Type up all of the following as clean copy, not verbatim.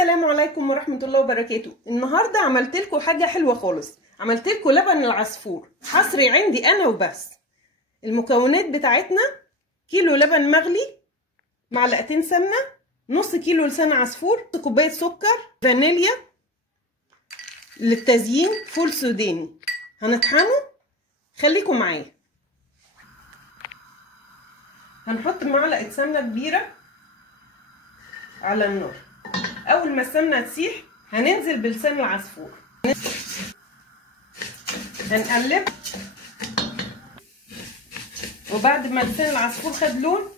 السلام عليكم ورحمة الله وبركاته. النهاردة عملت لكم حاجة حلوة خالص. عملت لكم لبن العصفور حصري عندي أنا وبس. المكونات بتاعتنا: كيلو لبن مغلي، معلقتين سمنة، نص كيلو لسان عصفور، كوباية سكر، فانيليا للتزيين، فول سوداني. هنطحنه، خليكم معايا. هنحط معلقة سمنة كبيرة على النار. اول ما السمنه تسيح هننزل بلسان العصفور، هنقلب. وبعد ما لسان العصفور خد لون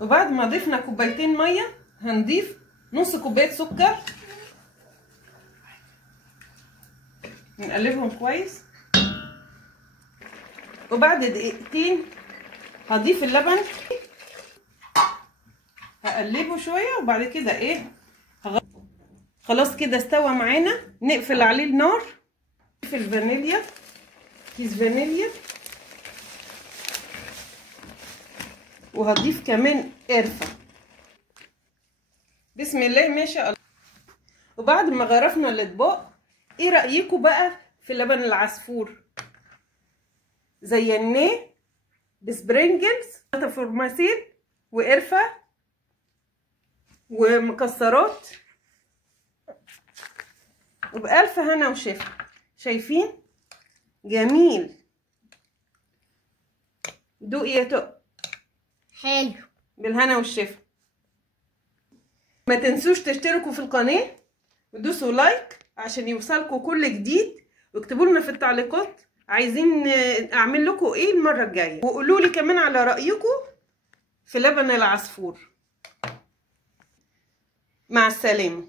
وبعد ما ضفنا كوبايتين ميه هنضيف نص كوبايه سكر، نقلبهم كويس. وبعد دقيقتين هضيف اللبن، هقلبه شويه. وبعد كده خلاص كده استوى معانا. نقفل عليه النار. نضيف الفانيليا، كيس فانيليا، وهضيف كمان قرفه. بسم الله ما شاء الله. وبعد ما غرفنا الاطباق، ايه رايكم بقى في لبن العصفور؟ زيناه بسبرينجلز، فورماسيل، وقرفه، ومكسرات، وبألف هنا وشفا. شايفين؟ جميل. دوقي يا تق. حلو. بالهنا والشفا. ما تنسوش تشتركوا في القناه ودوسوا لايك عشان يوصلكوا كل جديد، واكتبوا لنا في التعليقات عايزين اعمل لكم ايه المره الجايه، وقولوا لي كمان على رايكم في لبن العصفور. مع السلامه.